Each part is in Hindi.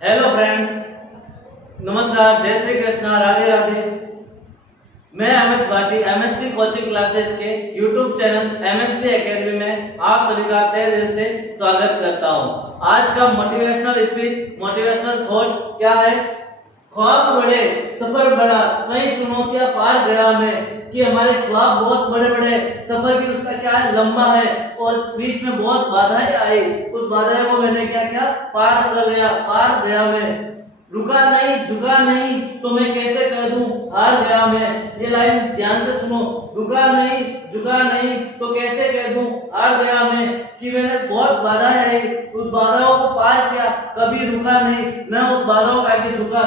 हेलो फ्रेंड्स, नमस्कार, जय श्री कृष्णा, राधे राधे। मैं MS Bhati MSP coaching classes के यूट्यूब चैनल एमएसपी एकेडमी में आप सभी का तहे दिल से स्वागत करता हूं। आज का मोटिवेशनल स्पीच, मोटिवेशनल थॉट क्या है? ख्वाब बड़े सफर बड़ा, कई चुनौतियां पार गया मैं। कि हमारे ख्वाब बहुत बड़े बड़े, सफर भी उसका क्या है, लंबा है और बीच में बहुत बाधाएं आई। उस बाधाओं को मैंने क्या किया, पार गया मैं। रुका नहीं, झुका नहीं, तो मैं कैसे कर दूं, हार गया मैं। ये लाइन ध्यान से सुनो। रुका नहीं, झुका नहीं, तो कैसे कह दूं, हार गया मैं। कि मैंने बहुत बाधाएं आई, उस बाधाओं को पार किया, कभी रुका नहीं, न उस बाधाओं का आगे झुका,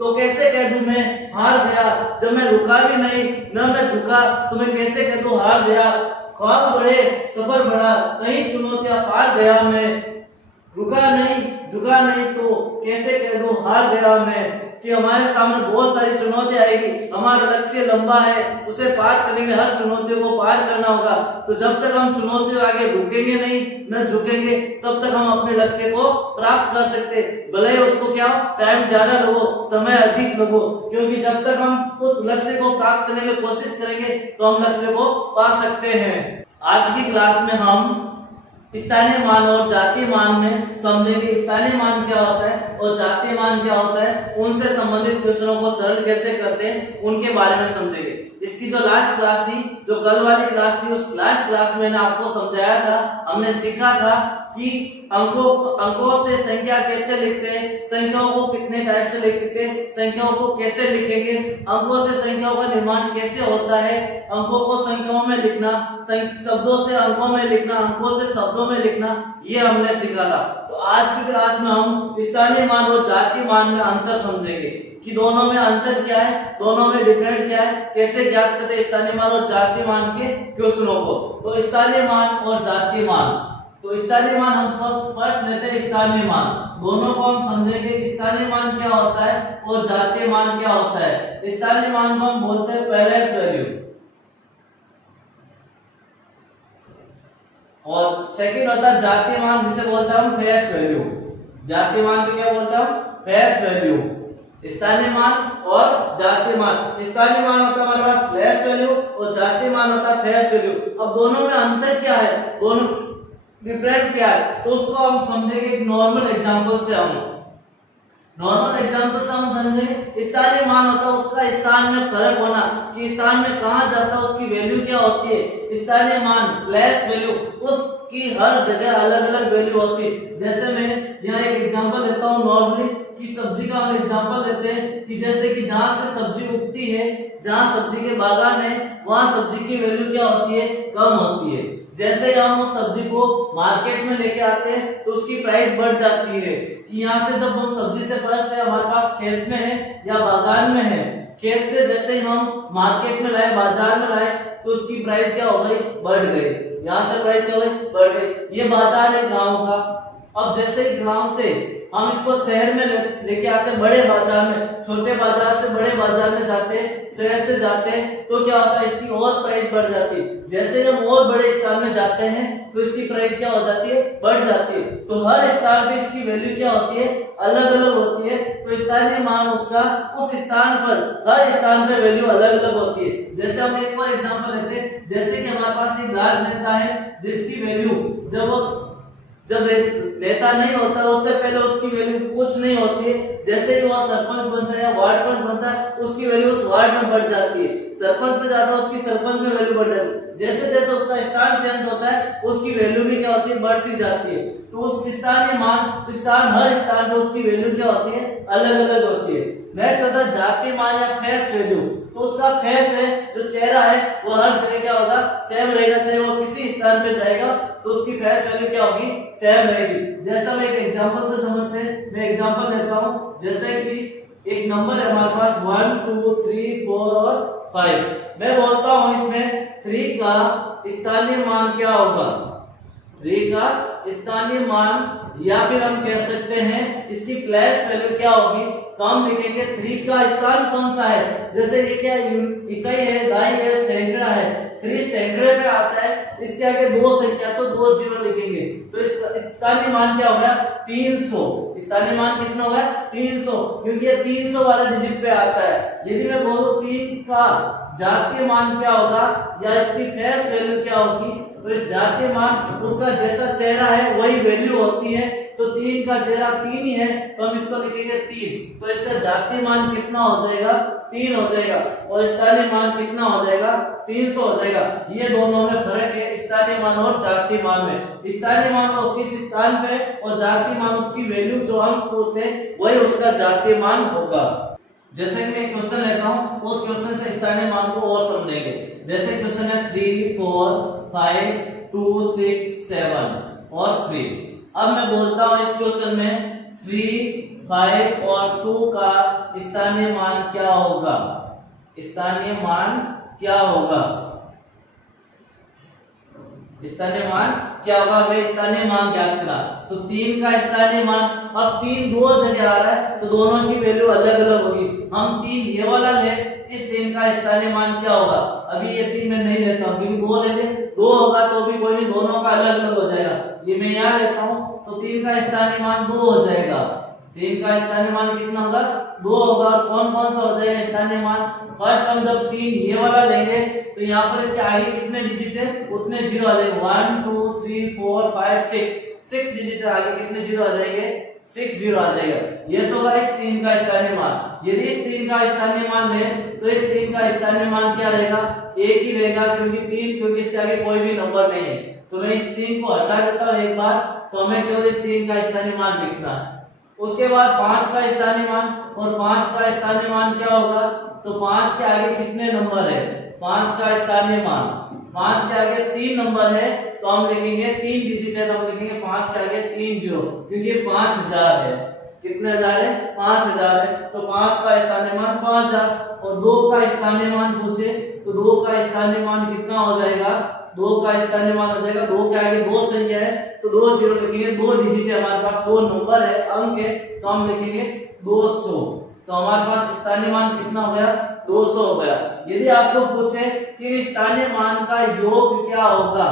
तो कैसे कह दूं मैं हार गया। जब मैं रुका भी नहीं, न मैं झुका, तो मैं कैसे कह दूं हार गया। ख्वाब बड़े सफर बड़ा, कई चुनौतियां पार गया मैं। रुका नहीं, झुका नहीं, तो कैसे कह दूं हार गया मैं। कि हमारे सामने बहुत सारी चुनौतियां आएगी, हमारा लक्ष्य लंबा है, उसे पार करने में हर चुनौतियों को पार करना होगा। तो जब तक हम चुनौतियों आगे रुकेंगे नहीं, न झुकेंगे, तब तक हम अपने लक्ष्य को प्राप्त कर सकते। भले उसको क्या टाइम ज्यादा लगो, समय अधिक लगो, क्योंकि जब तक हम उस लक्ष्य को प्राप्त करने की कोशिश करेंगे तो हम लक्ष्य को पा सकते हैं। आज की क्लास में हम स्थानीय मान और जातीय मान में समझेंगे स्थानीय मान क्या होता है और जातीय मान क्या होता है, उनसे संबंधित क्वेश्चनों को सरल कैसे करते हैं उनके बारे में समझेंगे। इसकी जो लास्ट क्लास थी, जो कल वाली क्लास थी, उस लास्ट क्लास में मैंने आपको समझाया था, हमने सीखा था कि अंकों से संख्या कैसे लिखते हैं, संख्याओं को कितने टाइप से लिख सकते हैं, संख्याओं को कैसे लिखेंगे, अंकों से संख्याओं का निर्माण कैसे होता है, अंकों को संख्याओं में लिखना, शब्दों से अंकों में लिखना, अंकों से शब्दों में लिखना, ये हमने सीखा था। तो आज की क्लास में हम स्थानीय मान और जातीय मान में अंतर समझेंगे कि दोनों में अंतर क्या है, दोनों में डिफरेंट क्या है, कैसे ज्ञात करते हैं स्थानीय मान और जातीय मान के क्वेश्चनों को। तो स्थानीय मान और जातीय मान, तो स्थानीय मान हम फर्स्ट लेते हैं स्थानीय मान। दोनों को हम समझेंगे कि स्थानीय मान क्या होता है और जातीय मान क्या होता है। स्थानीय मान को हम बोलते हैं प्लेस वैल्यू, और सेकंड होता है जातीय मान, जिसे बोलते हैं हम फेस वैल्यू। जातीय मान को क्या बोलते हैं हम? Face value. स्थानीय मान और जातीय मान, स्थानीय मान होता है हमारे पास प्लेस वैल्यू और जातीय मान होता है फेस वैल्यू। अब दोनों में अंतर क्या है, दोनों डिफरेंट क्या है, तो उसको हम समझेंगे एक नॉर्मल एग्जांपल से। नॉर्मल एग्जांपल से हम समझेंगे स्थानीय मान होता है उसका स्थान में फर्क होना, कि स्थान में कहां जाता है, उसकी वैल्यू क्या होती है। स्थानीय मान प्लेस वैल्यू, उसकी हर जगह अलग अलग वैल्यू होती है। जैसे मैं यहाँ एक एग्जांपल देता हूँ नॉर्मली, कि सब्जी का हम एग्जांपल लेते हैं कि जैसे कि जहां से सब्जी उगती है, जहां सब्जी के बागान है, वहां सब्जी की वैल्यू क्या होती है, कम होती है। जैसे हम उस सब्जी को मार्केट में लेके आते हैं तो उसकी प्राइस बढ़ जाती है। कि यहाँ से जब हम सब्जी से फर्स्ट है हमारे पास खेत में है या बागान में है, खेत से जैसे ही हम मार्केट में लाए, बाजार में लाए, तो उसकी प्राइस क्या हो गई, बढ़ गई। यहाँ से प्राइस क्या हो गई, बढ़ गई। ये बाजार है गाँव का। अब जैसे गांव से हम इसको शहर में लेके आते हैं, बड़े बाजार में, छोटे बाजार से बड़े बाजार में जाते हैं, शहर से जाते हैं, तो क्या होता है, इसकी और प्राइस बढ़ जाती है। जैसे हम और बड़े स्थान में जाते हैं तो इसकी प्राइस क्या हो जाती है, बढ़ जाती है। तो हर स्थान पे इसकी वैल्यू क्या होती है, अलग अलग होती है। तो स्थानीय मान उसका उस स्थान पर, हर स्थान पे वैल्यू अलग अलग होती है। जैसे हम एक और एग्जांपल लेते हैं, जैसे कि हमारे पास एक राजनेता है जिसकी वैल्यू जब नेता नहीं होता उससे पहले उसकी वैल्यू कुछ नहीं होती है। जैसे ही वह सरपंच बनता है या वार्ड पंच बनता है, उसकी वैल्यू उस वार्ड में बढ़ जाती है। सरपंच पे जाता है, उसकी सरपंच में वैल्यू बढ़ जाती है। जैसे जैसे उसका स्थान चेंज होता है, उसकी वैल्यू भी क्या होती है, बढ़ती जाती है। तो उस स्थानीय मान, हर स्थान पे उसकी वैल्यू क्या होती है, अलग अलग होती है। नेक्स्ट होता है जातीय मान या फेस वैल्यू। तो उसका फेस है, जो चेहरा है, वो हर जगह क्या होगा, सेम रहेगा, चाहे वो किसी स्थान पे जाएगा तो उसकी फेस वैल्यू क्या होगी, सेम रहेगी। जैसा मैं एक एग्जांपल से समझते हैं, मैं एग्जांपल लेता हूं। जैसे कि एक नंबर है हमारे पास 1 2 3 4 और 5। मैं बोलता हूं इसमें 3 का स्थानीय मान क्या होगा, 3 का स्थानीय मान, या फिर हम कह सकते हैं इसकी प्लेस वैल्यू क्या होगी, तो हम लिखेंगे 3 का स्थान कौन सा है। जैसे ये क्या इकाई है, दाई है, सैकड़ा है, 3 सैकड़े पे आता है, इसके आगे दो संख्या तो 2 जीरो लिखेंगे, तो इसका स्थानीय मान क्या होगा 300। स्थानीय मान कितना होगा 300, क्योंकि ये 300 वाला डिजिट पे आता है। यदि मैं बोलूं 3 का जातीय मान क्या होगा या इसकी प्लेस वैल्यू क्या होगी, तो इस जातीय मान उसका जैसा चेहरा है वही वैल्यू होती है, तो 3 का चेहरा 3 ही है, तो हम इसको लिखेंगे 3, तो इसका जातीय मान कितना हो जाएगा 3 हो जाएगा, और स्थानीय मान कितना हो जाएगा 300 हो जाएगा। ये दोनों में फर्क है, स्थानीय मान और जातीय मान में। स्थानीय मान वो किस स्थान पे और जातीय मान उसकी वैल्यू जो हम पूछते हैं वही उसका जातीय मान होगा। जैसे कि मैं क्वेश्चन लेता हूं, उस क्वेश्चन से स्थानीय मान को और समझेंगे। जैसे क्वेश्चन है 3 4 5 2 6 7 और 3। अब मैं बोलता हूं इस क्वेश्चन में 3 5 और 2 का स्थानीय मान क्या होगा, स्थानीय मान क्या होगा, स्थानीय मान क्या होगा, हमें स्थानीय मान ज्ञात करा। तो 3 का स्थानीय मान, अब 3 दो जगह आ रहा है तो दोनों की वैल्यू अलग अलग होगी। हम 3 ये वाला ले, इस 3 का स्थानीय मान क्या होगा, अभी ये 3 मैं नहीं लेता हूं क्योंकि 2 ले ले, 2 होगा तो भी कोई नहीं, दोनों का अलग अलग हो जाएगा। ये मैं यहाँ लेता हूं तो 3 का स्थानीय मान 2 हो जाएगा। 3 का स्थानीय मान कितना होगा 2 होगा। और कौन कौन सा हो जाएगा स्थानीय मान, फर्स्ट हम जब 3 ये वाला लेंगे तो यहाँ पर इसके आगे कितने डिजिट है उतने जीरो आ जाएंगे, 1 2 3 4 5 6 डिजिट है, आगे कितने जीरो आ जाएंगे 6 जीरो आ जाएगा। ये तो होगा इस 3 का स्थानीय मान। यदि इस 3 का स्थानीय मान ले तो इस 3 का स्थानीय मान क्या रहेगा, एक ही रहेगा, क्योंकि इसके आगे कोई भी नंबर नहीं है। तो मैं इस 3 को हटा देता हूं एक बार, तो हमें केवल इस 3 का स्थानीय मान लिखना है। उसके बाद 5 का स्थानीय मान, और 5 का स्थानीय मान क्या होगा, तो 5 के आगे कितने नंबर है, 5 का स्थानीय मान, 5 के आगे 3 नंबर है तो हम लिखेंगे 3 डिजिट है तो हम लिखेंगे 5 के आगे 3 जीरो, क्योंकि 5000 है। कितने हजार है 5000 है, तो 5 का स्थानीय मान 5000। और 2 का स्थानीय मान पूछे तो 2 का स्थानीय मान कितना हो जाएगा, 2 का स्थानीय मान हो जाएगा, 2 के आगे 2 संख्या है तो 2 जीरो लिखेंगे, 2 डिजिट है हमारे पास, 2 नंबर है, अंक है, तो हम लिखेंगे 200। तो हमारे पास स्थानीय मान कितना हो गया 200 हो गया। यदि आपको पूछे कि स्थानीय मान का योग क्या होगा,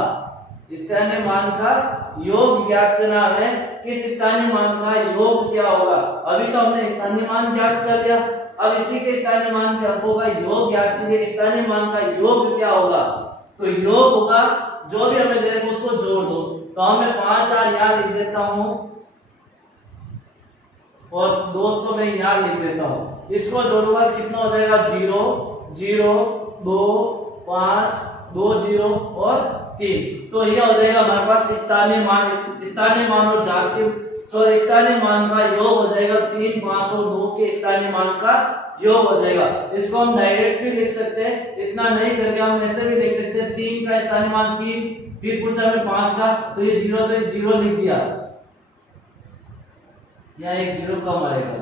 स्थानीय मान का योग ज्ञात करना है, किस स्थानीय मान का योग क्या होगा। अभी तो हमने स्थानीय मान ज्ञात कर लिया, अब इसी के स्थानीय मान के अंकों का योग ज्ञात कीजिए। स्थानीय मान का योग क्या होगा, तो योग होगा जो भी हमें दे रहे उसको जोड़ दो। तो मैं 5000 यहाँ लिख देता हूं और 200 में यहाँ लिख देता हूं, इसको जोड़ूंगा कितना हो जाएगा 0 0 2 5 2 0 और 3। तो यह हो जाएगा हमारे पास स्थानीय मान। स्थानीय मान और जातीय स्थानीय मान का योग हो जाएगा 3 5 और 2 के स्थानीय मान का योग हो जाएगा। इसको हम डायरेक्ट भी लिख सकते हैं, इतना नहीं करके हम ऐसे भी लिख सकते हैं। 3 का स्थानीय मान 3, फिर पूछा हमें 5 का, तो ये 0 तो ये 0 लिख दिया, यहाँ एक 0 कम आएगा।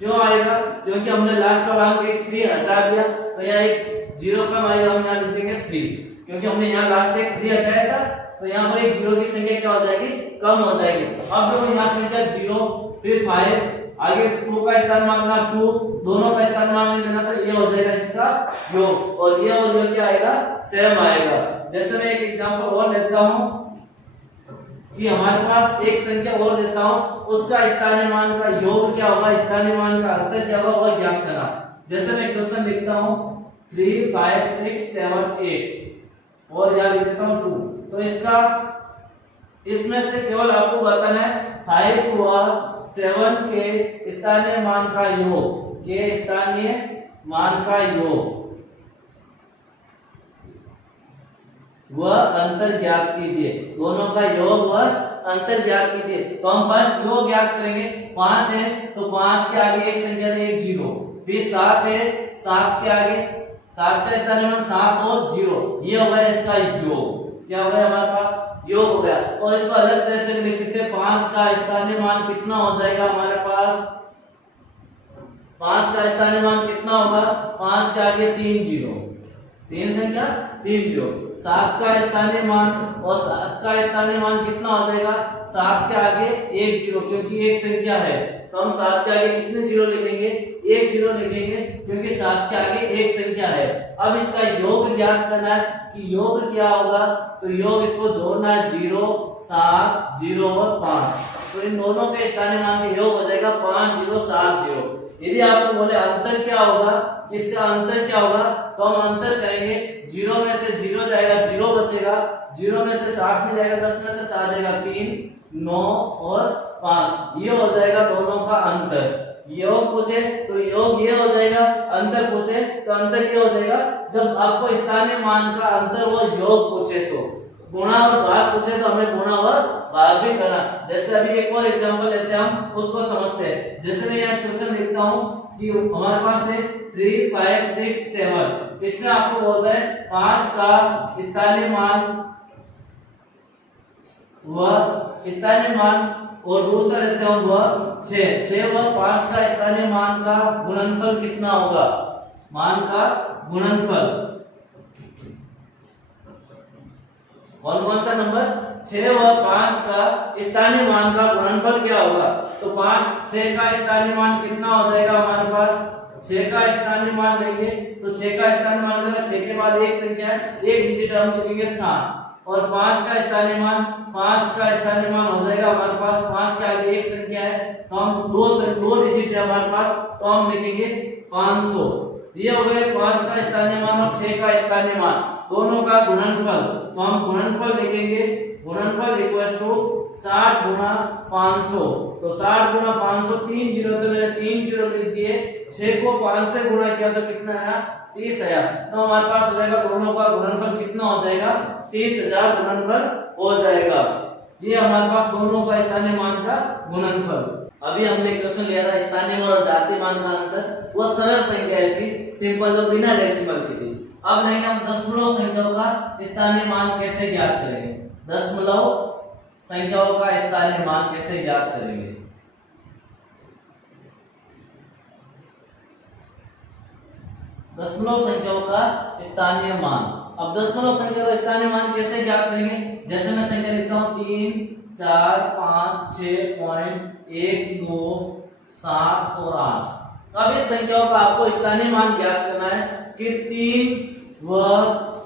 क्यों आएगा, क्योंकि हमने लास्ट वाला अंक एक 3 हटा दिया, तो यहाँ एक 0 कम आएगा, हम यहाँ लिख देंगे 3, क्योंकि हमने यहाँ लास्ट एक 3 हटाया था, तो यहाँ पर एक 0 की संख्या क्या हो जाएगी कम हो जाएगी। अब देखो यहाँ संख्या 0 फिर 5, आगे 2 का स्थान मांगना 2, दोनों का स्थान मांग लेना, तो ये हो जाएगा इसका योग, और ये क्या आएगा सेम आएगा। जैसे मैं एक एग्जांपल और लेता हूं कि हमारे पास एक संख्या और देता हूं, उसका स्थानीय मान का योग क्या होगा, स्थानीय मान का अंतर क्या होगा वह ज्ञात करना। जैसे मैं क्वेश्चन लिखता हूं 3 5 6 7 8 और यहाँ लिख देता हूं 2, तो इसका इसमें से केवल आपको बताना है 5 और 7 के स्थानीय मान का योग, के स्थानीय मान का योग वह अंतर ज्ञात कीजिए, दोनों का योग वह अंतर ज्ञात कीजिए। तो हम फर्स्ट योग ज्ञात करेंगे, 5 है तो 5 के आगे एक संख्या है एक 0, फिर 7 है 7 के आगे 7 का स्थानीय मान 7 और 0, ये हो गया इसका योग। क्या हो गया हमारे पास योग हो गया। और इसको अलग तरह से लिख सकते हैं, 5 का स्थानीय मान कितना हो जाएगा हमारे पास, 5 का स्थानीय मान कितना होगा, 5 के आगे 3 0, तीन संख्या 3 जीरो। 7 का स्थानीय मान और 7 का स्थानीय मान कितना हो जाएगा? 7 के आगे 1 जीरो, क्योंकि एक संख्या है तो हम 7 के आगे कितने जीरो लिखेंगे? 1 जीरो लिखेंगे, क्योंकि 7 के आगे एक संख्या है। अब इसका योग ज्ञात करना है कि योग क्या होगा, तो योग इसको जोड़ना है 0 7 0 और 5, तो इन दोनों के स्थानीय मान का योग हो जाएगा 5 0 7 0। यदि आपको बोले अंतर क्या होगा, इसका अंतर क्या होगा, तो हम अंतर करेंगे 0 में से 0 जाएगा 0 बचेगा, 0 में से 7 नहीं जाएगा, 10 में से 7 जाएगा 3 9 और 5, ये हो जाएगा दोनों का अंतर। योग पूछे तो योग ये हो जाएगा, अंतर पूछे तो अंतर ये हो जाएगा। जब आपको स्थानीय मान का अंतर वो योग पूछे तो, गुणा और भाग पूछे तो हमें गुणा और भाग भी करना। जैसे अभी एक और एग्जांपल लेते हैं, हम उसको समझते हैं। जैसे मैं यहाँ क्वेश्चन लिखता हूँ कि हमारे पास है 3 5 6 7, इसमें आपको बोलता है 5 का स्थानीय मान और दूसरा लेते हैं वह 6 व 5 का स्थानीय मान का गुणनफल कितना होगा? मान का गुणनफल कौन सा नंबर? 6 व 5 का स्थानीय मान का गुणनफल क्या होगा? तो 6 का स्थानीय मान कितना हो जाएगा हमारे पास? 6 का स्थानीय मान लेंगे तो 6 का स्थानीय मान हो जाएगा, 6 के बाद एक संख्या है, एक डिजिट हम लिखेंगे 7, और 5 का स्थानीय मान हो जाएगा हमारे पास, 5 के आगे एक संख्या है तो हम दो डिजिट है हमारे पास, तो हम लिखेंगे 500। ये हो गए 5 का स्थानीय मान और 6 का स्थानीय मान, दोनों का गुणनफल, तो हम गुणनफल लिखेंगे, गुणनफल इक्वल्स टू 60 गुणा 500, तो 60 गुणा 500, 3 जीरो तो मैंने 3 जीरो लिख दिए, 6 को 5 से गुणा किया तो कितना आया? 30 आया, तो हमारे पास हो जाएगा दोनों का गुणनफल कितना हो जाएगा? 30,000 गुणनफल हो जाएगा। ये हमारे पास दोनों का स्थानीय मान का गुणनफल। अभी हमने क्वेश्चन लिया था स्थानीय मान और जातीय मान का अंतर, वो सरल संख्या थी, सिंपल, जो बिना डेसिमल की थी। अब लेंगे हम दशमलव संख्याओं का स्थानीय मान कैसे ज्ञात करेंगे? दशमलव संख्याओं का स्थानीय मान कैसे ज्ञात करेंगे? दशमलव संख्याओं का स्थानीय मान। अब दशमलव संख्या का स्थानीय मान कैसे ज्ञात करेंगे? जैसे मैं संख्या लिखता हूँ 3 4 5 6 पॉइंट 1 2 7 और 8। अब इस संख्याओं का आपको स्थानीय मान ज्ञात करना है कि 3 व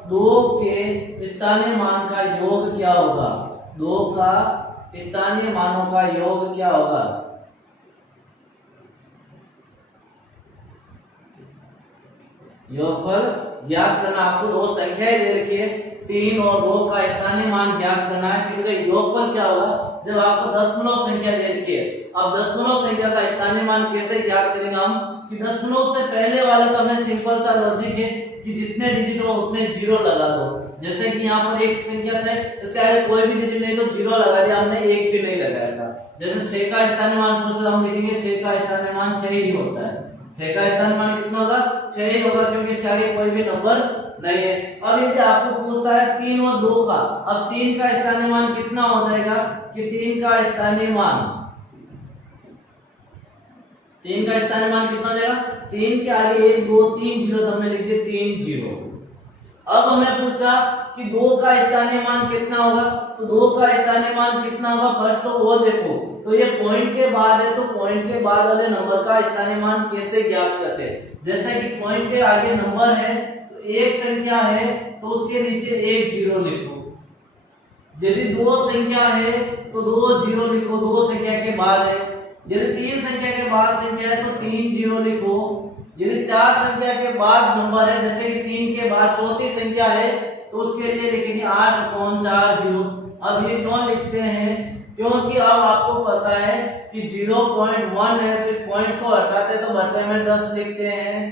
2 के स्थानीय मान का योग क्या होगा? 2 का स्थानीय मानों का योग क्या होगा? योगफल ज्ञात करना। आपको दो संख्याएं दे रखी है, 3 और 2 का स्थानीय मान ज्ञात करना है कि उसका योगफल क्या होगा। जब आपको दशमलव संख्या दे रखी है, अब दशमलव संख्या का स्थानीय मान कैसे ज्ञात करेंगे हम? कि दशमलव से पहले वाला तो हमें सिंपल सा लॉजिक है कि जितने डिजिट हो उतने जीरो लगा दो। जैसे कि यहाँ पर एक संख्या था, इसके आगे कोई भी डिजिट नहीं तो जीरो लगा दिया हमने, एक भी नहीं लगाया था। जैसे 6 का स्थानीय मान पूछे हम लिखेंगे 6 का स्थानीय मान 6 ही होता है। 6 का स्थानीय मान कितना होगा? 6 ही होगा, क्योंकि इसके आगे कोई भी नंबर नहीं है। अब यदि आपको पूछता है 3 और 2 का, अब 3 का स्थानीय मान कितना हो जाएगा? कि 3 का स्थानीय मान कितना हो जाएगा? 3 के आगे 1 2 3 जीरो तो हमने लिख दिया 3 जीरो। अब हमें पूछा कि 2 का स्थानीय मान कितना होगा, तो 2 का स्थानीय मान कितना होगा? फर्स्ट तो वो देखो, तो ये पॉइंट के बाद है, तो पॉइंट के बाद वाले नंबर का स्थानीय मान कैसे ज्ञात करते हैं? जैसे कि पॉइंट के आगे नंबर है तो एक संख्या है तो उसके नीचे एक जीरो लिखो। यदि 2 संख्या है तो 2 जीरो लिखो, 2 संख्या के बाद है। यदि 3 संख्या के बाद संख्या है तो 3 जीरो लिखो। यदि 4 संख्या के बाद नंबर है, जैसे कि 3 के बाद चौथी संख्या है, तो उसके लिए लिखेंगे 8/4 जीरो। अब ये क्यों लिखते हैं? क्योंकि अब आपको पता है कि 0.1 है तो इस पॉइंट को हटाते तो बदले में 10 लिखते हैं।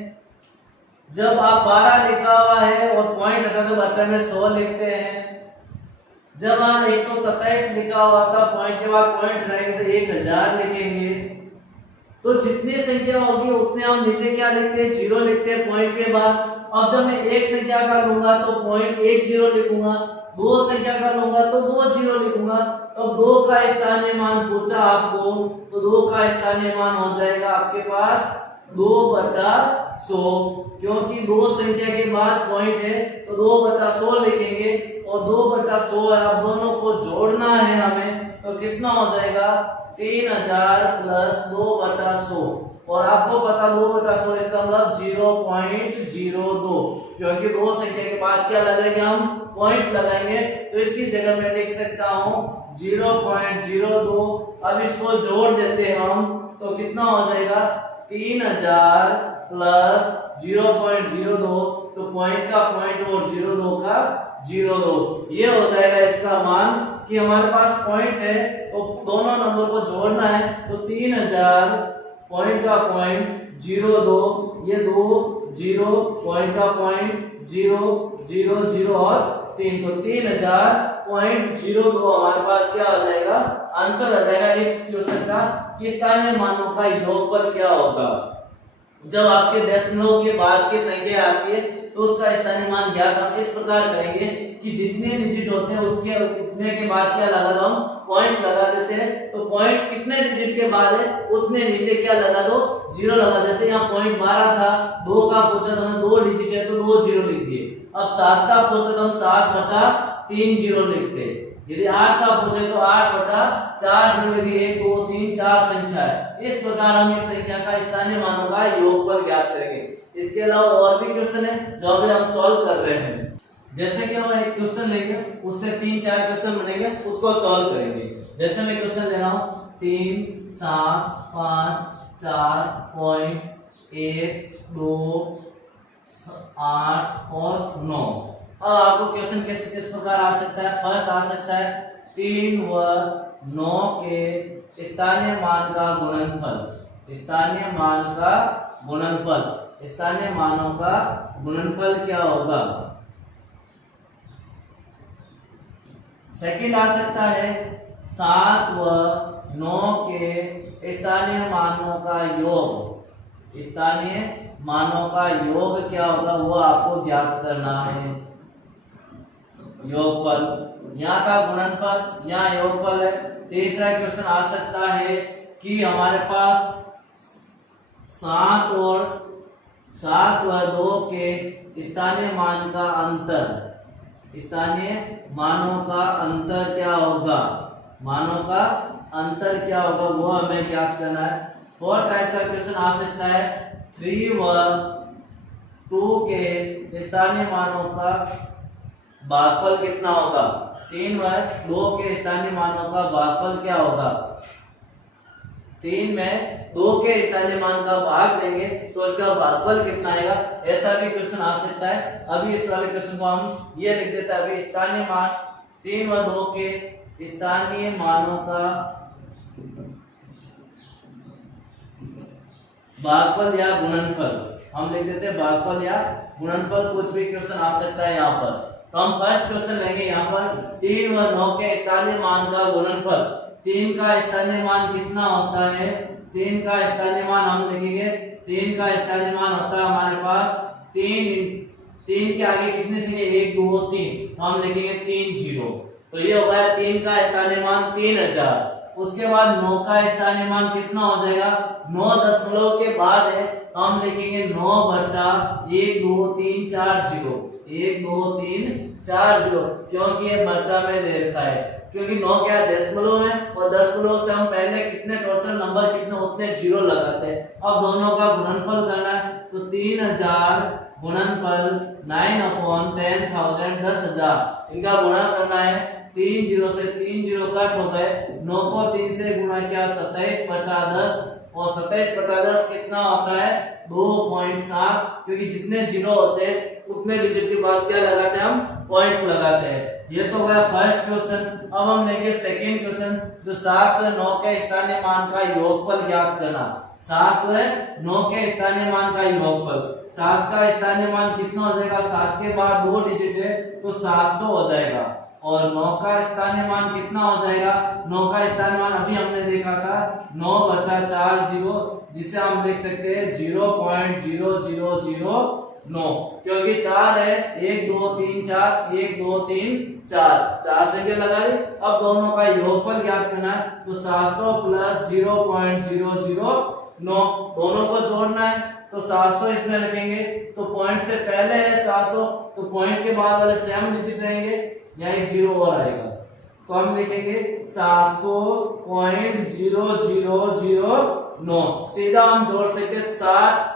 जब आप 12 लिखा हुआ है और पॉइंट हटाते तो बदले में 100 लिखते हैं। जब आप 127 लिखा हुआ था, पॉइंट के बाद पॉइंट हटाएंगे तो 1000 लिखेंगे। तो जितनी संख्या होगी उतने हम नीचे क्या लिखते हैं? जीरो लिखते हैं पॉइंट के बाद। अब जब मैं एक संख्या का लूंगा तो पॉइंट 1 जीरो लिखूंगा, 2 संख्या का लूंगा तो 2 जीरो लिखूंगा। अब 2 का स्थानीय मान पूछा आपको, तो 2 का स्थानीय मान हो जाएगा आपके पास 2/100, क्योंकि दो संख्या के बाद पॉइंट है तो 2/100 लिखेंगे और 2/100 है। अब दोनों को जोड़ना है हमें तो कितना हो जाएगा 3000 प्लस 2/100 और आपको पता 2/100 इसका मतलब 0.02, क्योंकि दो संख्या के बाद क्या लगाएंगे हम पॉइंट लगाएंगे तो इसकी जगह मैं लिख सकता हूं 0.02। अब इसको जोड़ देते हम तो कितना हो जाएगा 3000 प्लस 0.02, तो पॉइंट का पॉइंट और 02 का 02, ये हो जाएगा इसका मान कि हमारे पास पॉइंट है तो दोनों नंबर को जोड़ना है तो 3000 पॉइंट का पॉइंट 02, ये 2 0 पॉइंट का पॉइंट 0 0 0 और 3, तो 3000.02 हमारे पास क्या हो जाएगा आंसर आ जाएगा इस क्वेश्चन का कि स्थानीय मानों का योगफल क्या होगा। जब आपके दशमलव के बाद की संख्या आती है तो उसका स्थानीय मान ज्ञात हम इस प्रकार करेंगे कि जितने डिजिट होते हैं उसके उतने के बाद क्या लगा दो हम पॉइंट लगा देते हैं, तो पॉइंट कितने डिजिट के बाद है उतने नीचे क्या लगा दो 0 लगा। जैसे यहाँ पॉइंट 12 था, 2 का पूछा तो हमने 2 डिजिट है तो 2 0 लिख दिए। अब 7 का पूछा तो हम 7/3 0 लिखते। यदि 8 का पूछे तो 8/4 0 लिखिए। 1 2 3 4 संख्या है। इस प्रकार हम इस संख्या का स्थानीय मानों का योगफल ज्ञात करेंगे। इसके अलावा और भी क्वेश्चन है जो अभी हम सॉल्व कर रहे हैं। जैसे कि हम एक क्वेश्चन लेंगे उससे 3-4 क्वेश्चन बनेंगे उसको सॉल्व करेंगे। जैसे मैं क्वेश्चन ले रहा हूं 3 7 5 4.1 2 8 और 9। अब आपको क्वेश्चन किस प्रकार आ सकता है। फर्स्ट आ सकता है 3 व 9 के स्थानीय मान का गुणनफल। स्थानीय मान का गुणनफल, स्थानीय मानों का गुणनफल क्या होगा। सेकंड आ सकता है 7 व 9 के स्थानीय मानों का योग। स्थानीय मानों का योग क्या होगा वो आपको ज्ञात करना है। योगफल, यहाँ का गुणनफल, यहाँ योगफल है। तीसरा क्वेश्चन आ सकता है कि हमारे पास 7 व 2 के स्थानीय मान का अंतर। स्थानीय मानों का अंतर क्या होगा, मानों का अंतर क्या होगा वो हमें ज्ञात करना है। और टाइप का क्वेश्चन आ सकता है 3 व 2 के स्थानीय मानों का भागफल कितना होगा। 3 व 2 के स्थानीय मानों का भागफल क्या होगा। 3 में 2 के स्थानीय मान का भाग देंगे तो इसका भागफल कितना आएगा, ऐसा भी क्वेश्चन आ सकता है। अभी इस वाले क्वेश्चन को हम ये लिख देते हैं। अभी स्थानीय मान 3 व 2 के स्थानीय मानों का भागफल या गुणनफल हम लिख देते हैं। भागफल या गुणनफल कुछ भी क्वेश्चन आ सकता है यहाँ पर। तो हम फर्स्ट क्वेश्चन लेंगे यहाँ पर 3 व 9 के स्थानीय मान का गुणनफल। 3 का स्थानीय मान कितना होता है। 3 का स्थानीय मान हम लिखेंगे 3 का स्थानीय मान होता है हमारे पास 3 के आगे कितने से 1 2 3 तो हम लिखेंगे 3 0, तो ये हो गया 3 का स्थानीय मान 3000। उसके बाद 9 का स्थानीय मान कितना हो जाएगा, 9 दशमलव के बाद है तो हम लिखेंगे 9/1 2 3 4 0, 1 2 3 4 0, क्योंकि ये बट्टा में दे रखा है। क्योंकि 9 क्या है दशमलव में और दशमलव से हम पहले कितने टोटल नंबर कितने उतने 0 लगाते हैं। अब दोनों का गुणनफल करना है तो 3000 गुणनफल 9/10,000 10,000 इनका गुणा करना है। 3 0 से 3 0 कट हो गए। 9 को 3 से गुणा किया 27/10 और 27/10 कितना होता है 2.7, क्योंकि जितने 0 होते हैं उतने डिजिट के बाद क्या लगाते हैं हम पॉइंट लगाते हैं। ये तो गया फर्स्ट क्वेश्चन। अब हम लेंगे सेकंड क्वेश्चन जो 7 व 9 के स्थानीय मान का योगफल ज्ञात करना। 7 व 9 के स्थानीय मान का योगफल। 7 का स्थानीय मान कितना हो जाएगा, 7 के बाद 2 डिजिट है तो 700 हो जाएगा। और 9 का स्थानीय मान कितना हो जाएगा, 9 का स्थानीय मान अभी हमने देखा था 9/40, जिसे हम लिख सकते हैं 0.0009, क्योंकि 4 है 1 2 3 4 1 2 3 4 संख्या लगा ली। अब दोनों का योगफल ज्ञात करना है तो 700 प्लस 0.0009 9, दोनों को जोड़ना है तो 700 इसमें रखेंगे, तो पॉइंट से पहले है 700, तो पॉइंट के बाद वाले सेम डिजिट रहेंगे, यहाँ एक जीरो और आएगा, तो हम लिखेंगे 700.0009। सीधा हम जोड़ सकते हैं, 7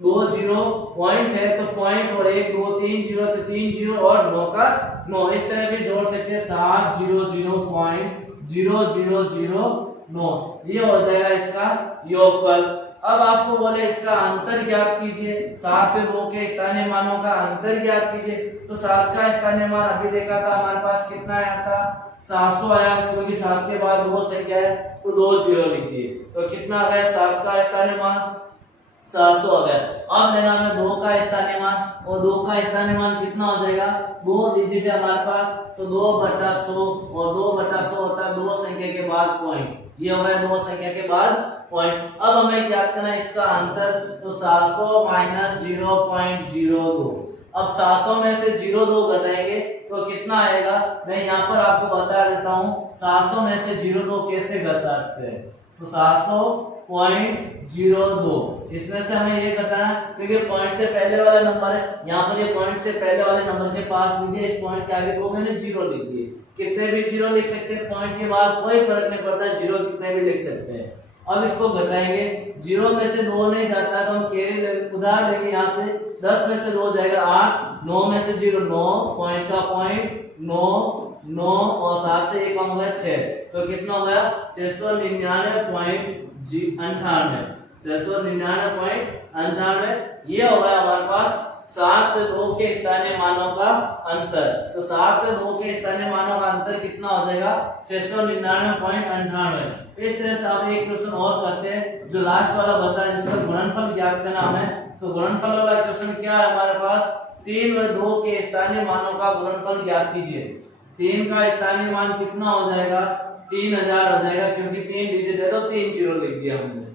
2 0 पॉइंट है तो पॉइंट और 1 2 3 0 तो 3 0 और 9 का 9, इस तरह भी जोड़ सकते हैं 700.0009, ये हो जाएगा इसका योगफल। अब आपको बोले इसका अंतर ज्ञात कीजिए, 7 और 2 के स्थानीय मानों का अंतर ज्ञात कीजिए, तो 7 का स्थानीय मान अभी देखा था हमारे पास कितना आया था, 700 आया, क्योंकि 7 के बाद 2 संख्या है तो 2 जीरो लिख दिए, तो कितना आ गया 7 का स्थानीय मान 700 आ गया। अब लेना हमें 2 का स्थानीय मान, और 2 का स्थानीय मान कितना हो जाएगा, 2 डिजिट है हमारे पास, तो 2/100, और 2/100 होता है 2 संख्या के बाद पॉइंट, ये हो गया 2 संख्या के बाद पॉइंट। अब हमें ज्ञात करना है इसका अंतर, तो 700 - 0.02। अब 700 में से 02 घटाएंगे तो कितना आएगा, मैं यहाँ पर आपको बता देता हूँ 700 में से 02 कैसे घटाते हैं। तो 700.02, इसमें से हमें ये घटाना है क्योंकि पॉइंट से पहले वाला नंबर है, यहाँ पर ये पॉइंट से पहले वाले नंबर के पास लिख दिया, इस पॉइंट के आगे को मैंने जीरो लिख दिए, कितने भी जीरो लिख सकते हैं, पॉइंट के बाद कोई फर्क नहीं पड़ता, जीरो कितने भी लिख सकते हैं। अब इसको घटाएंगे, 0 में से 2 नहीं जाता तो हम कैरी उधार लेंगे, यहाँ से 10 में से 2 जाएगा 8, 9 में से 0 9, पॉइंट का पॉइंट 9 9 और 7 से 1 कम हो गया 6, तो कितना हो गया 699.98, 699.98, ये हो गया हमारे पास 7 और 2 के स्थानीय मानों का अंतर। तो 7 और 2 के स्थानीय मानों का अंतर कितना हो जाएगा 699.98। इस तरह से हम एक क्वेश्चन और करते हैं, जो लास्ट वाला बचा है जिसका गुणनफल ज्ञात करना हमें, तो गुणनफल वाला क्वेश्चन क्या है हमारे पास, 3 व 2 के स्थानीय मानों का गुणनफल ज्ञात कीजिए। 3 का स्थानीय मान कितना हो जाएगा, 3000 हो जाएगा, क्योंकि 3 डिजिट है तो 3 जीरो लिख दिया हमने।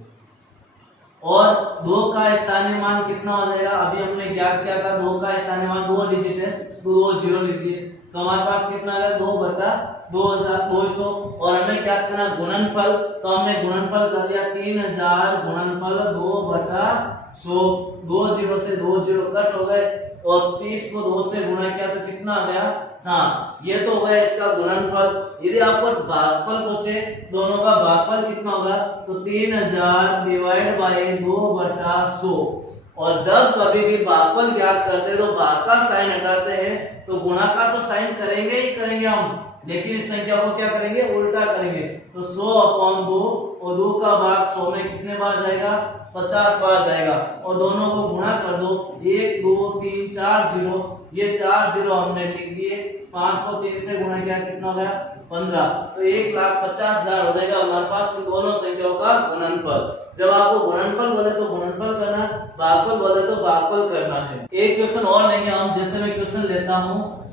और 2 का स्थानीय मान कितना हो जाएगा, अभी हमने ज्ञात किया था 2 का स्थानीय मान 2 डिजिट है तो 2 जीरो लिख दिए, तो हमारे पास कितना आ गया 2/2200। और हमें क्या करना गुणनफल, तो हमने गुणनफल कर लिया 3000 गुणनफल 2/100, 2 जीरो से 2 जीरो कट हो गए, और 30 को 2 से गुणा किया तो कितना आ गया 7, ये तो हो गया इसका गुणनफल। यदि आपको भागफल पूछे, दोनों का भागफल कितना होगा, तो 3000 डिवाइड बाय 2/100, और जब कभी भी भागफल ज्ञात करते हैं तो भाग का साइन हटाते हैं, तो गुणा का तो साइन करेंगे ही करेंगे हम, लेकिन इस संख्या को क्या करेंगे उल्टा करेंगे, तो 100/2, और 2 का भाग 100 में कितने बार जाएगा 50 बार जाएगा, और दोनों को गुणा कर दो, 1 2 3 4 जीरो, ये 4 जीरो हमने लिख दिए, 5 को 3 से गुणा किया कितना हो गया 15, तो 1,50,000 हो जाएगा हमारे पास दोनों संख्याओं का गुणनफल। जब आपको गुणनफल बोले तो गुणनफल करना, भागफल बोले तो भागफल करना है। एक क्वेश्चन और लेंगे हम, जैसे मैं क्वेश्चन लेता हूँ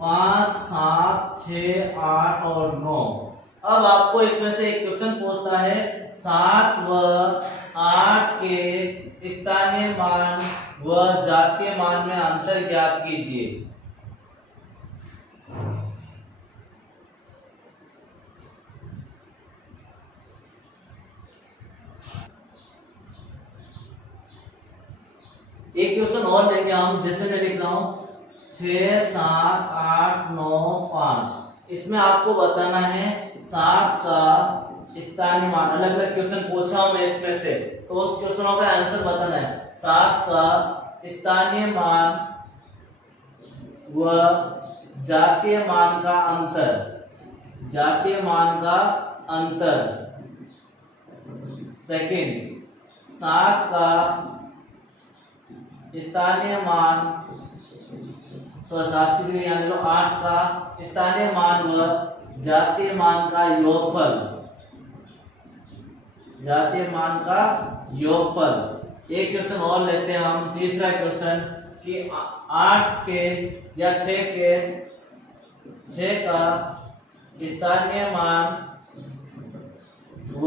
5 7 6 8 और 9। अब आपको इसमें से एक क्वेश्चन पूछता है 7 व 8 के स्थानीय मान व जातीय मान में अंतर ज्ञात कीजिए। एक क्वेश्चन और लेंगे हम, जैसे मैं लिख रहा हूं 6 7 8 9 5। इसमें आपको बताना है 7 का स्थानीय मान, अलग अलग क्वेश्चन पूछा हूं मैं इसमें से, तो उस क्वेश्चनों का आंसर बताना है। 7 का स्थानीय मान व जातीय मान का अंतर, जातीय मान का अंतर। सेकंड, 7 का स्थानीय मान, 7 की जगह 8 का स्थानीय मान व जातीय मान का योगफल, जातीय मान का योगफल। एक क्वेश्चन और लेते हैं हम, तीसरा क्वेश्चन कि 8 के या 6 का स्थानीय मान व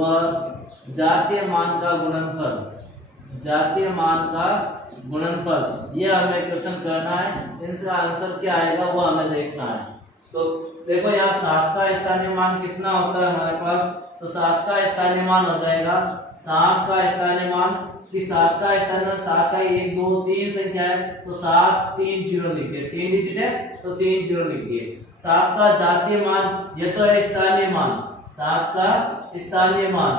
जातीय मान का गुणनफल, जातीय मान का गुणनफल, ये हमें क्वेश्चन करना है। इनका आंसर क्या आएगा वो हमें देखना है। तो देखो यहाँ 7 का स्थानीय मान कितना होता है हमारे पास, तो 7 का स्थानीय मान हो जाएगा 7 का स्थानीय मान कि 7 का स्थानीय मान 7 का 1 2 3 संख्या है तो 7 3 0 लिख दिए, 3 डिजिट है तो 3 0 लिख दिए। 7 का जातीय मान ये तो है स्थानीय मान, 7 का स्थानीय मान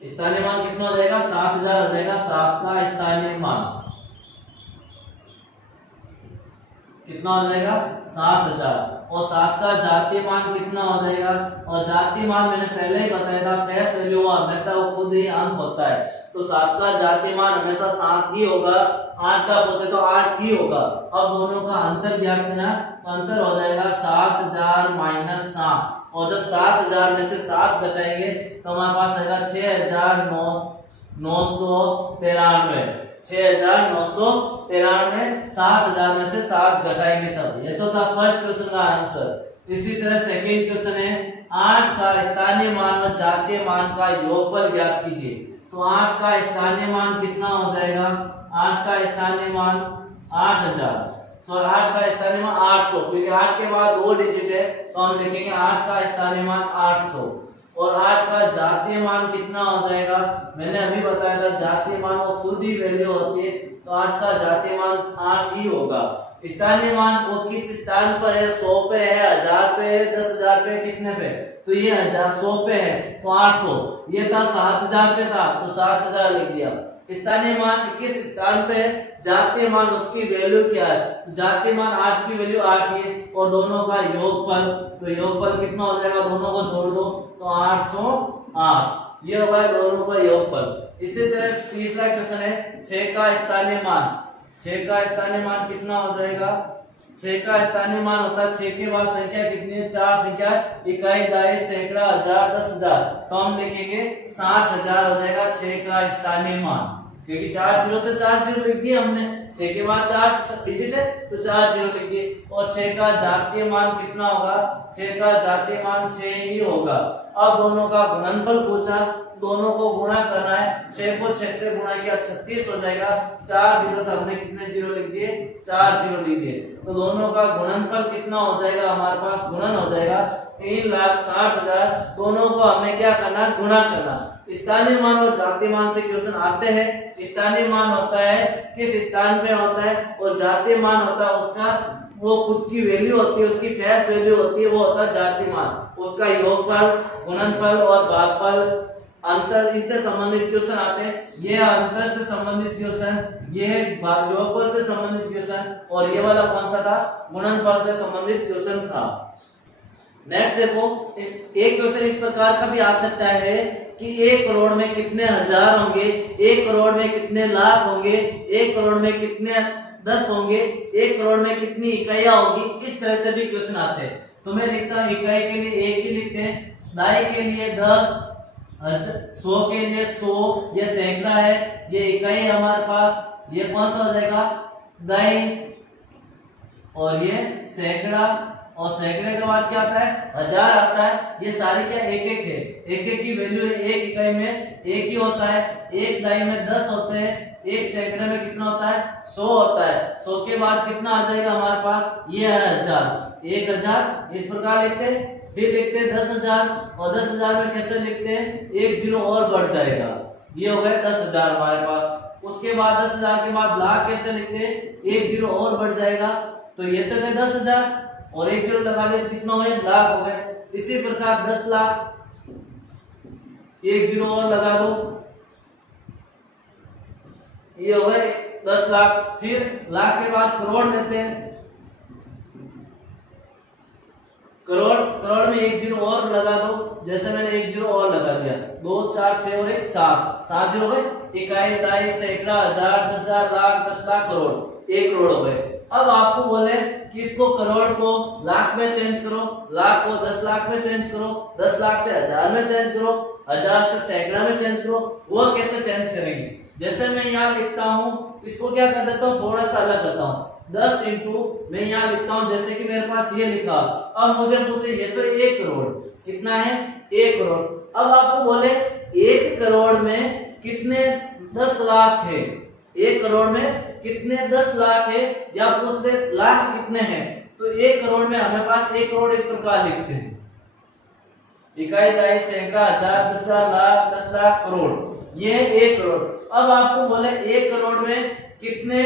कितना हो जाएगा 7000 हो जाएगा। 7 का स्थानीय मान कितना हो जाएगा 7000। और 7 का जातीय मान कितना हो जाएगा, और जातीय मान मैंने पहले ही बताया था फेस वैल्यू हमेशा वो खुद ही अंक होता है, तो 7 का जातीय मान हमेशा 7 ही होगा। 8 का पूछे तो 8 ही होगा। अब दोनों का अंतर ज्ञात करना, तो अंतर हो जाएगा 7000 माइनस 7, और जब 7000 में से 7 घटाएंगे तो हमारे पास आएगा 6993। 6993, 7000 में से 7 घटाएंगे तब। ये तो था फर्स्ट क्वेश्चन का आंसर। इसी तरह सेकंड क्वेश्चन है 8 का स्थानीय मान और जातीय मान का योगफल ज्ञात कीजिए। तो 8 का स्थानीय मान कितना हो जाएगा, 8 का स्थानीय मान 8000, सो 8 का स्थानीय मान 800, क्योंकि 8 के बाद 2 डिजिट है तो हम लिखेंगे 8 का स्थानीय मान 800। और 8 का जातीय मान कितना हो जाएगा, मैंने अभी बताया था जातीय मान वो खुद ही वैल्यू होती है, तो 8 का जातीय मान 8 ही होगा। स्थानीय मान वो किस स्थान पर है, 100 पे है, 1000 पे है, 10000 पे, कितने पे, तो ये 100 पे है तो 800। ये था 7000 पे था तो 7000 लिख दिया। स्थानीय मान किस स्थान पे है, जातीय मान उसकी वैल्यू क्या है, जातीय मान 8 की वैल्यू 8 है, और दोनों का योगफल, तो योगफल कितना हो जाएगा, दोनों को जोड़ दो तो 808, ये होगा दोनों का योगफल। इसी तरह तीसरा क्वेश्चन है 6 का स्थानीय मान। 6 का स्थानीय मान कितना हो जाएगा, 6 का स्थानीय मान होता है 6 के बाद संख्या कितनी है, 4 संख्या, इकाई, दाई, सैकड़ा, हजार, 10,000, तो हम लिखेंगे 60,000 हो जाएगा 6 का स्थानीय मान, क्योंकि 4 जीरो तो 4 जीरो लिख दिए हमने, 6 के बाद 4 डिजिट है तो 4 जीरो लिख दिए। और 6 का जातीय मान कितना होगा, 6 का जातीय मान 6 ही होगा। अब दोनों का गुणनफल पूछा, दोनों को गुणा करना है, 6 को 6 से गुणा किया 36 हो जाएगा। 4 जीरो था, हमने कितने जीरो लिख दिए, 4 जीरो लिख दिए। तो दोनों का गुणनफल कितना हो जाएगा, हमारे पास गुणन हो जाएगा 3,60,000। दोनों को हमें क्या करना, गुणा करना। स्थानीय मान और जातीय मान से क्वेश्चन आते हैं। स्थानीय मान होता है किस स्थान पे होता है, और जातीय मान होता है उसका वो खुद की वैल्यू होती है, उसकी फेस वैल्यू होती है, वो होता है जातीय मान। उसका योगफल, गुणनफल और भागफल, अंतर, इससे संबंधित क्वेश्चन आते हैं। ये अंतर से संबंधित क्वेश्चन, ये योगफल से संबंधित क्वेश्चन, और ये वाला कौन सा था, गुणनफल से संबंधित क्वेश्चन था। नेक्स्ट देखो, एक क्वेश्चन इस प्रकार का भी आ सकता है कि 1 करोड़ में कितने हजार होंगे, 1 करोड़ में कितने लाख होंगे, 1 करोड़ में कितने 10 होंगे, 1 करोड़ में कितनी इकाइयां होगी। इस तरह से भी क्वेश्चन आते हैं। तो मैं लिखता हूँ इकाई के लिए 1 ही लिखते हैं, दाई के लिए 10, 100 के लिए 100, ये सैकड़ा है, ये इकाई हमारे पास, ये कौन सा हो जाएगा, दाई, और ये सैकड़ा, और सैकड़े के बाद क्या आता है, हजार आता है। ये सारी क्या एक एक है, एक एक की वैल्यू है, एक इकाई में 1 ही होता है, एक दाई में 10 होते हैं, एक सैकड़े में कितना होता है, 100 होता है। 100 के बाद कितना आ जाएगा हमारे पास, ये है 1000, 1000 इस प्रकार लिखते हैं। फिर लिखते हैं 10,000, और 10,000 में कैसे लिखते हैं, 1 जीरो और बढ़ जाएगा, ये हो गया 10,000 हमारे पास। उसके बाद 10,000 के बाद लाख कैसे लिखते हैं, 1 जीरो और बढ़ जाएगा, तो ये तो है 10,000 और 1 जीरो लगा दे, कितना हो गया, लाख हो गए। इसी प्रकार 10 लाख, 1 जीरो और लगा दो, ये हो गए 10 लाख। फिर लाख के बाद करोड़ लेते हैं, करोड़ में 1 जीरो और लगा दो, जैसे मैंने 1 जीरो और लगा दिया, 2 4 6 और 1 7 जीरो गए। इकाई, दाई, सैकड़ा, हजार, 10,000, लाख, 10 लाख, करोड़, 1 करोड़ हो गए। अब आपको बोले कि इसको करोड़ को लाख में चेंज करो, लाख को 10 लाख में चेंज करो, 10 लाख से 1000 में चेंज करो, 1000 से सैकड़ा में चेंज करो, वो कैसे चेंज करेंगे। जैसे मैं यहाँ लिखता हूँ, इसको क्या कर देता हूँ, थोड़ा सा अलग करता हूँ, 10 इंटू मैं यहाँ लिखता हूँ, जैसे कि मेरे पास ये लिखा, अब मुझे पूछे ये तो 1 करोड़, कितना है, 1 करोड़। अब आपको बोले 1 करोड़ में कितने 10 लाख है, 1 करोड़ में कितने 10 लाख है, या पूछ दे लाख कितने हैं, तो 1 करोड़ में हमें पास 1 करोड़ इस प्रकार लिखते हैं, इकाई, दहाई, सैकड़ा, हजार, दस हजार, लाख, 10 लाख, करोड़। ये है 1 करोड़। अब आपको बोले 1 करोड़ में कितने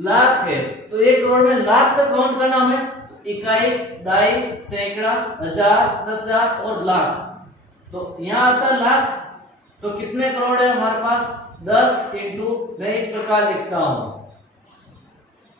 लाख है, तो 1 करोड़ में लाख तक काउंट करना हमें। इकाई, दहाई, सैकड़ा, हजार, 10 हजार और लाख। तो यहाँ आता है लाख, तो कितने करोड़ है हमारे पास? 10 इंटू, मैं इस प्रकार लिखता हूं।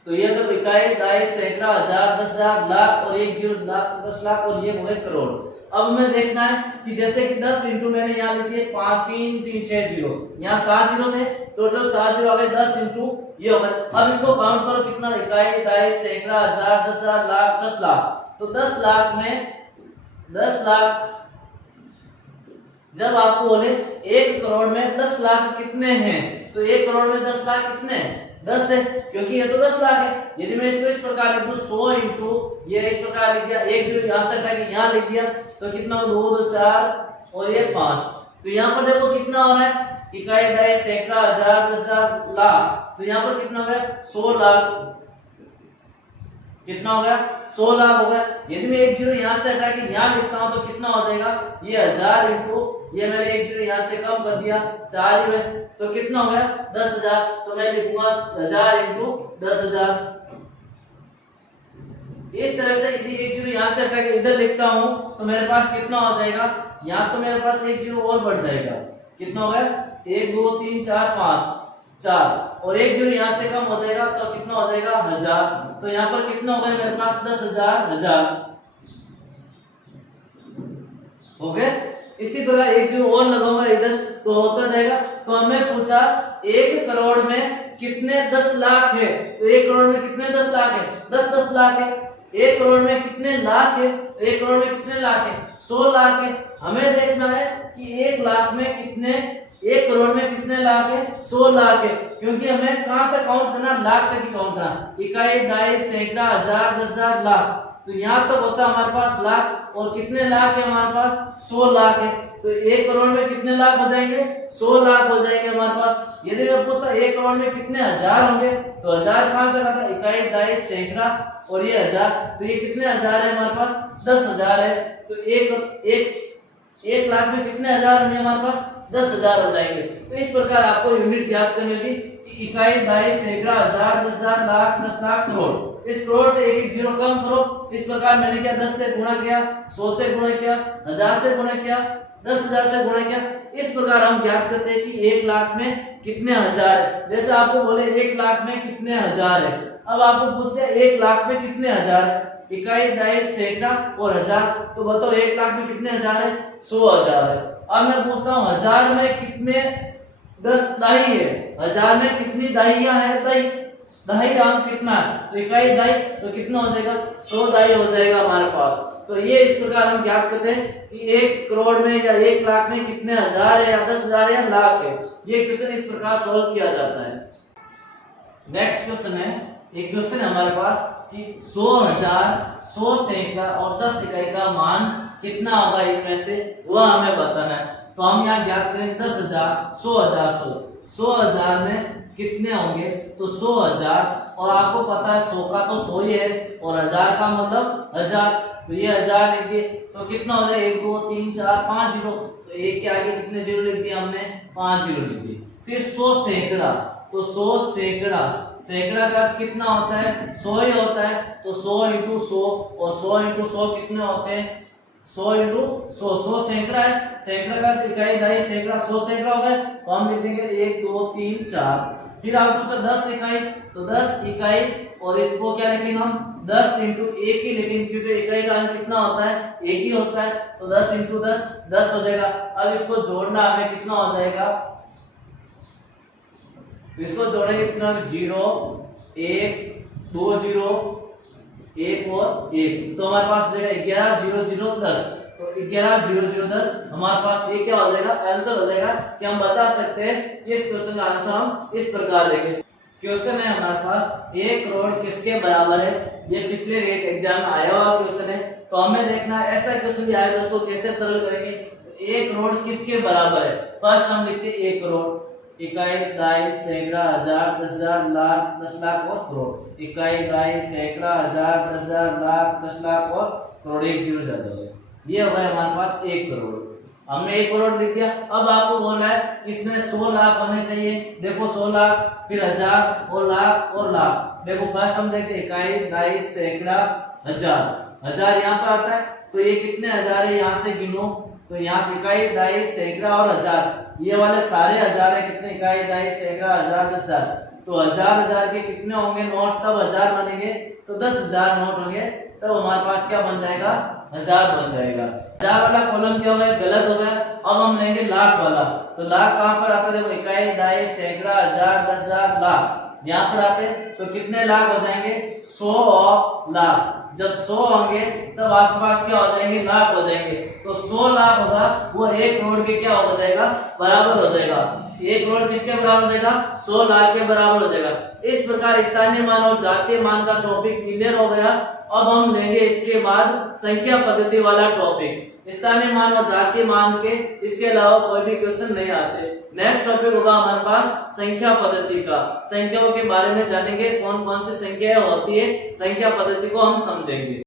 तो ये तो इकाई, दहाई, सैकड़ा, हजार, 10 हजार, लाख और 1 जीरो, लाख, 10 लाख और ये हो गए करोड़। अब हमें देखना है कि जैसे कि 10 इंटू मैंने यहाँ लिख दिए 5 3 3 6 जीरो, यहाँ 7 जीरो थे, टोटल 7 जीरो आ गए, 10 इंटू ये हो गए। अब इसको काउंट करो कितना, इकाई, दहाई, सैकड़ा, हजार, 10 हजार, लाख, 10 लाख। तो 10 लाख में 10 लाख, जब आपको बोले 1 करोड़ में 10 लाख कितने हैं, तो 1 करोड़ में 10 लाख कितने हैं? 10 है, क्योंकि ये तो 10 लाख है। यदि मैं इसको इस प्रकार लिख दूं 100 इंटू ये इस प्रकार लिख दिया, 1 जीरो यहां से हटा के यहां लिख दिया, तो कितना? 2 2 4 और ये 5। तो यहाँ पर देखो कितना हो रहा है, इकाई, दहाई, सैकड़ा, हजार, 10 हजार, लाख। तो यहाँ पर कितना हो गया? 100 लाख। कितना हो गया? 100 लाख हो गया। यदि मैं 1 जीरो यहाँ से हटा के यहाँ लिखता हूं तो कितना हो जाएगा? ये 1000 इंटू ये मैंने 1 जीरो यहाँ से कम कर दिया, 4 ही है, तो कितना हो गया? 10,000। तो मैं लिखूंगा 1000 इंटू 10,000। इस तरह से यदि 1 जीरो यहाँ से हटा के इधर लिखता हूं तो मेरे पास कितना हो जाएगा? यहाँ तो मेरे पास 1 जीरो और बढ़ जाएगा। कितना हो गया? 1 2 3 4 5 4 और 1 जीरो यहाँ से कम हो जाएगा, तो कितना हो जाएगा? 1000। तो यहाँ पर कितना हो गया मेरे पास? 10,000 हजार हो गए। इसी प्रकार 1 जीरो और लगाऊंगा इधर तो होता जाएगा। तो हमें पूछा 1 करोड़ में कितने 10 लाख है, तो 1 करोड़ में कितने 10 लाख है? 10 लाख है। 1 करोड़ में कितने लाख है? 1 करोड़ में कितने लाख है? 100 लाख है। हमें देखना है कि 1 लाख में कितने, 1 करोड़ में कितने लाख है? 100 लाख है, क्योंकि हमें कहां तक काउंट करना? लाख तक ही काउंट करना। इकाई, दहाई, सैकड़ा, हजार, 10 हजार, लाख। तो यहाँ तक होता है हमारे पास लाख, और कितने लाख है हमारे पास? 100 लाख है। तो 1 करोड़ में कितने लाख हो जाएंगे? 100 लाख हो जाएंगे हमारे पास। यदि मैं पूछता 1 करोड़ में कितने हजार होंगे, तो हजार कहां तक आता है? इकाई, दहाई, सैकड़ा और ये हजार, तो ये कितने हजार है हमारे पास? 10,000 है। तो एक लाख में कितने हजार होंगे हमारे पास? 10,000 हो जाएंगे। तो इस प्रकार आपको यूनिट याद करनी होगी कि इकाई, दहाई, सैकड़ा, हजार, 10 हजार, लाख, 10 लाख, करोड़। इस करोड़ से 1 जीरो कम करो। इस प्रकार मैंने क्या? 10 से गुणा किया, 100 से गुणा किया, 1000 से गुणा किया, 10,000 से गुणा किया। इस प्रकार हम ज्ञात करते हैं कि 1 लाख में कितने हजार है। जैसे आपको बोले 1 लाख में कितने हजार है, अब आपको पूछ लिया 1 लाख में कितने हजार है, इकाई, दहाई, सैकड़ा और हजार, तो बताओ 1 लाख में कितने हजार है? 100,000 है। अब मैं पूछता हूँ हजार में कितने 10 दाई है, हजार में कितनी दाइयां है? दहाई आम कितना है? तो इकाई, दहाई, तो कितना हो जाएगा? 100 दाई हो जाएगा हमारे पास। तो ये इस प्रकार हम ज्ञात करते हैं कि 1 करोड़ में या 1 लाख में कितने हजार है, या 10,000 या लाख है। ये क्वेश्चन इस प्रकार सॉल्व किया जाता है। नेक्स्ट क्वेश्चन है, एक क्वेश्चन है हमारे पास कि 100,000, 100 सैकड़ा और 10 इकाई का मान कितना होगा इनमें से, वह हमें बताना है। तो हम यहाँ ज्ञात करेंगे 10,000, 100,000, 100,000 में कितने होंगे, तो 100,000, और आपको पता है 100 का तो 100 ही है और 1000 का मतलब 1000, तो ये 1000 लिख दिए, तो कितना हो जाए? 1 2 3 4 5 जीरो, तो 1 के आगे कितने जीरो लिख दिए हमने? 5 जीरो लिख दिए। फिर 100 सैकड़ा, तो 100 सैकड़ा, सैकड़ा का कितना होता है? 100 ही होता है, तो 100 इंटू 100, और 100 इंटू 100 कितने होते हैं? 100 इंटू 100, 100 सैकड़ा है, सैकड़ा का इकाई, दहाई, सैकड़ा, 100 सैकड़ा हो गए, तो हम लिख देंगे 1 2 3 4। फिर आपको पूछा 10 इकाई, तो 10 इकाई, और इसको क्या लिखेंगे हम? 10 इंटू 1 ही लिखेंगे, क्योंकि इकाई का अंक कितना होता है? 1 ही होता है, तो 10 इंटू 10, 10 हो जाएगा। अब इसको जोड़ना हमें कितना हो जाएगा? इसको जोड़ेंगे कितना? 0 1 2 0 1 और 1, तो हमारे पास हो जाएगा 11 0 0 10, तो 11 0 0 10 हमारे पास ये क्या हो जाएगा? आंसर हो जाएगा कि हम बता सकते हैं कि इस क्वेश्चन का आंसर हम इस प्रकार देंगे। क्वेश्चन है हमारे पास 1 करोड़ किसके बराबर है, ये पिछले रेट एग्जाम में आया हुआ क्वेश्चन है, तो हमें देखना है ऐसा क्वेश्चन भी आएगा उसको कैसे सरल करेंगे। 1 करोड़ किसके बराबर है? फर्स्ट हम लिखते हैं 1 करोड़, इकाई, दहाई, सैकड़ा, हजार, 10 हजार, लाख, 10 लाख और करोड़। इकाई, दहाई, सैकड़ा, हजार, 10 हजार, लाख, 10 लाख और करोड़, 1 जीरो ज्यादा हो गया। ये हो गया हमारे पास 1 करोड़। हमने 1 करोड़ लिख दिया। अब आपको बोला है कि इसमें 100 लाख होने चाहिए। देखो 100 लाख, फिर 1000 और लाख और लाख। देखो फर्स्ट हम देखते हैं इकाई, दहाई, सैकड़ा, हजार। हजार यहाँ पर आता है, तो ये कितने हजार है यहाँ से गिनो। तो यहाँ से इकाई, दहाई, सैकड़ा और हजार, ये वाले सारे हजार है। कितने इकाई, दहाई, सैकड़ा, हजार, 10,000। तो हजार के कितने होंगे नोट, तब हजार बनेंगे। तो 10,000 नोट होंगे, तब हमारे पास क्या बन जाएगा, 1000 बन जाएगा। 1000 वाला कॉलम क्या हो गया, गलत हो गया। अब हम लेंगे लाख वाला। तो लाख कहाँ पर आता है, देखो इकाई, दहाई, सैकड़ा, हजार, 10,000, लाख यहाँ पर आते। तो कितने लाख हो जाएंगे, 100 और लाख। जब 100 होंगे तब आपके पास क्या हो जाएंगे, लाख हो जाएंगे। तो 100 लाख होगा वो 1 करोड़ के क्या हो जाएगा, बराबर हो जाएगा। 1 करोड़ किसके बराबर हो जाएगा, 100 लाख के बराबर हो जाएगा। इस प्रकार स्थानीय मान और जातीय मान का टॉपिक क्लियर हो गया। अब हम लेंगे इसके बाद संख्या पद्धति वाला टॉपिक। स्थानीय मान और जातीय मान के इसके अलावा कोई भी क्वेश्चन नहीं आते। नेक्स्ट टॉपिक होगा हमारे पास संख्या पद्धति का। संख्याओं के बारे में जानेंगे, कौन कौन सी संख्याएं होती है, संख्या पद्धति को हम समझेंगे।